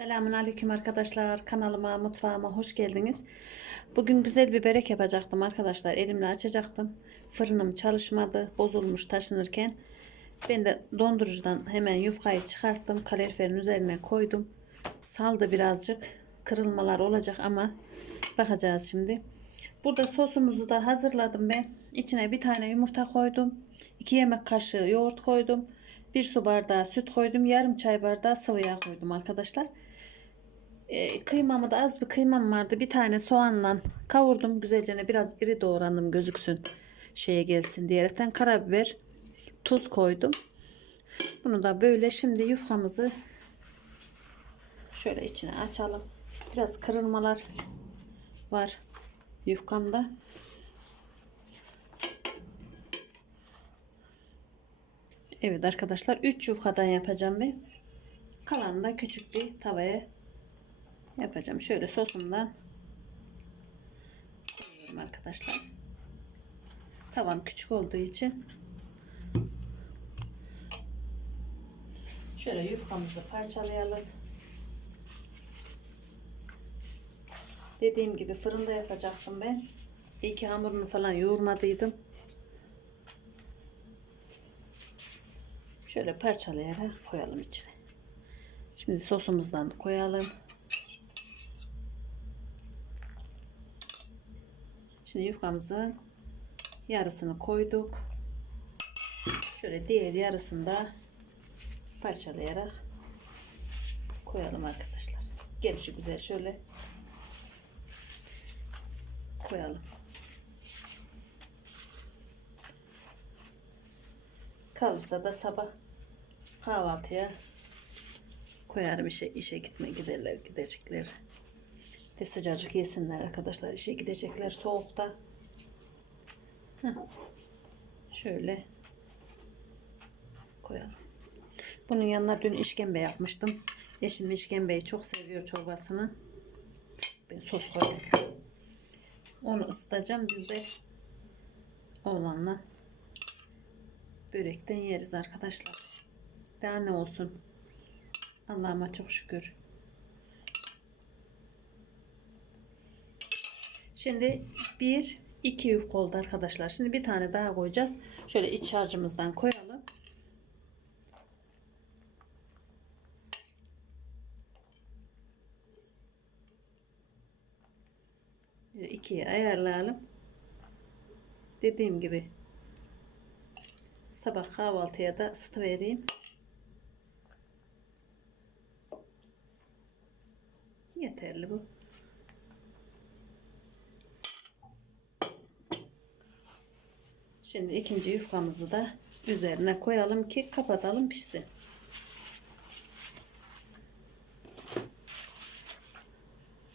Selamun Aleyküm arkadaşlar. Kanalıma, mutfağıma hoş geldiniz. Bugün güzel bir börek yapacaktım arkadaşlar. Elimle açacaktım. Fırınım çalışmadı. Bozulmuş taşınırken. Ben de dondurucudan hemen yufkayı çıkarttım. Kaloriferin üzerine koydum. Saldı birazcık. Kırılmalar olacak ama bakacağız şimdi. Burada sosumuzu da hazırladım ben. İçine bir tane yumurta koydum. 2 yemek kaşığı yoğurt koydum. Bir su bardağı süt koydum. Yarım çay bardağı sıvı yağ koydum arkadaşlar. E, kıymamı da az bir kıymam vardı. Bir tane soğanla kavurdum. Güzelce biraz iri doğrandım gözüksün. Şeye gelsin diyerekten karabiber, tuz koydum. Bunu da böyle şimdi yufkamızı şöyle içine açalım. Biraz kırılmalar var yufkamda. Evet arkadaşlar 3 yufkadan yapacağım ben. Kalanını da küçük bir tavaya yapacağım. Şöyle sosumdan koyuyorum arkadaşlar. Tavam küçük olduğu için şöyle yufkamızı parçalayalım. Dediğim gibi fırında yapacaktım ben. İyi ki hamurunu falan yoğurmadıydım. Şöyle parçalayarak koyalım içine. Şimdi sosumuzdan koyalım. Şimdi yufkamızın yarısını koyduk. Şöyle diğer yarısını da parçalayarak koyalım arkadaşlar. Gelişi güzel şöyle koyalım. Kalırsa da sabah kahvaltıya koyarım işe, işe gitme giderler gidecekler. De sıcacık yesinler arkadaşlar işe gidecekler soğukta. Heh. Şöyle koyalım. Bunun yanına dün işkembe yapmıştım. Eşim işkembeyi çok seviyor çorbasını. Ben sos koydum. Onu ısıtacağım. Biz de oğlanla börekten yeriz arkadaşlar. Daha ne olsun. Allah'ıma çok şükür. Şimdi bir iki yufka oldu arkadaşlar. Şimdi bir tane daha koyacağız. Şöyle iç harcımızdan koyalım. İkiye ayarlayalım. Dediğim gibi sabah kahvaltıya da ısıtı vereyim. Yeterli bu. Şimdi ikinci yufkamızı da üzerine koyalım ki kapatalım pişsin.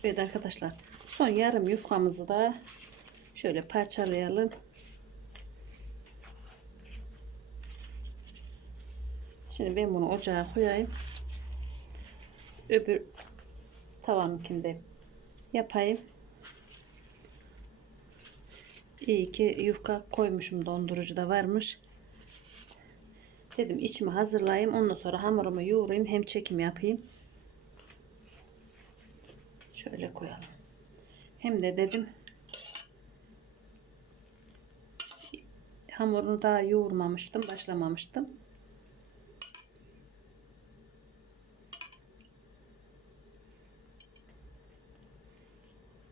Evet arkadaşlar son yarım yufkamızı da şöyle parçalayalım. Şimdi ben bunu ocağa koyayım. Öbür tavamınkinde yapayım. İyi ki yufka koymuşum dondurucuda varmış. Dedim içimi hazırlayayım. Ondan sonra hamurumu yoğurayım. Hem çekim yapayım. Şöyle koyalım. Hem de dedim hamurunu daha yoğurmamıştım. Başlamamıştım.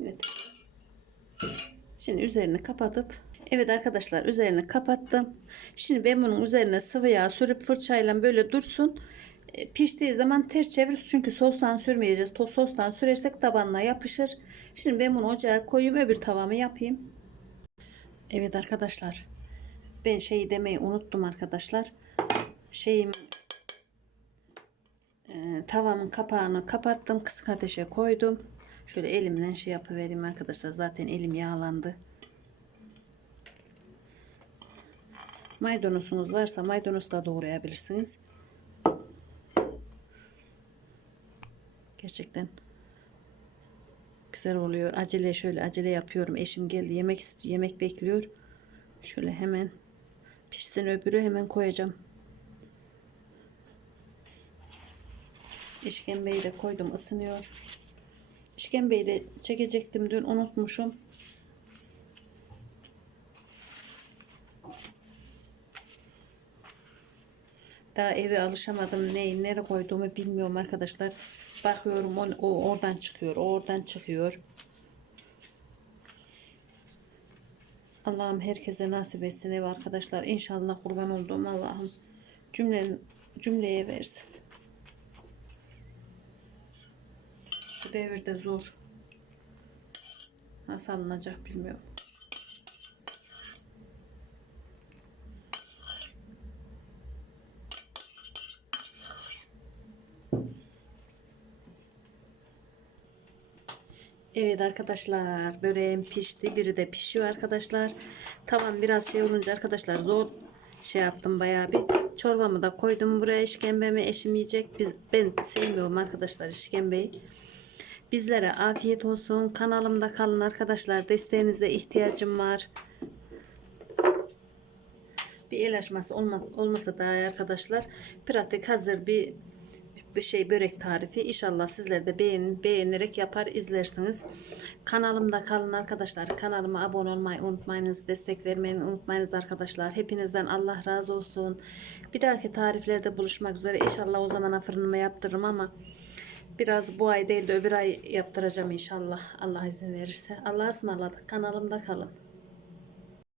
Evet. Şimdi üzerini kapatıp evet arkadaşlar üzerini kapattım. Şimdi ben bunun üzerine sıvı yağ sürüp fırçayla böyle dursun. E, Piştiği zaman ters çevir çünkü sostan sürmeyeceğiz. Toz sostan sürersek tabanına yapışır. Şimdi ben bunu ocağa koyayım öbür tavamı yapayım. Evet arkadaşlar. Ben şeyi demeyi unuttum arkadaşlar. Şeyim e, tavamın kapağını kapattım. Kısık ateşe koydum. Şöyle elimle şey yapıvereyim arkadaşlar. Zaten elim yağlandı. Maydanozunuz varsa maydanoz da doğrayabilirsiniz. Gerçekten güzel oluyor. Acele şöyle acele yapıyorum. Eşim geldi. Yemek istiyor. Yemek bekliyor. Şöyle hemen pişsin öbürü hemen koyacağım. İşkembeyi de koydum ısınıyor. İşkembeyi de çekecektim dün unutmuşum. Daha eve alışamadım. Neyi nereye koyduğumu bilmiyorum arkadaşlar. Bakıyorum o, o oradan çıkıyor. O oradan çıkıyor. Allah'ım herkese nasip etsin ev arkadaşlar. İnşallah kurban olduğum Allah'ım cümle, cümleye versin. Bu devirde zor. Nasıl alınacak bilmiyorum. Evet arkadaşlar böreğim pişti. Biri de pişiyor arkadaşlar. Tavan biraz şey olunca arkadaşlar zor şey yaptım bayağı bir. Çorbamı da koydum buraya işkembemi eşim yiyecek. Biz, ben sevmiyorum arkadaşlar işkembeyi. Bizlere afiyet olsun. Kanalımda kalın arkadaşlar. Desteğinize ihtiyacım var. Bir el açması olma, olmasa iyi arkadaşlar. Pratik hazır bir bir şey börek tarifi. İnşallah sizler de beğenin, beğenerek yapar izlersiniz. Kanalımda kalın arkadaşlar. Kanalıma abone olmayı unutmayınız. Destek vermeyi unutmayınız arkadaşlar. Hepinizden Allah razı olsun. Bir dahaki tariflerde buluşmak üzere. İnşallah o zamana fırınıma yaptırırım ama biraz bu ay değil de öbür ay yaptıracağım inşallah. Allah izin verirse. Allah'a ısmarladık. Kanalımda kalın.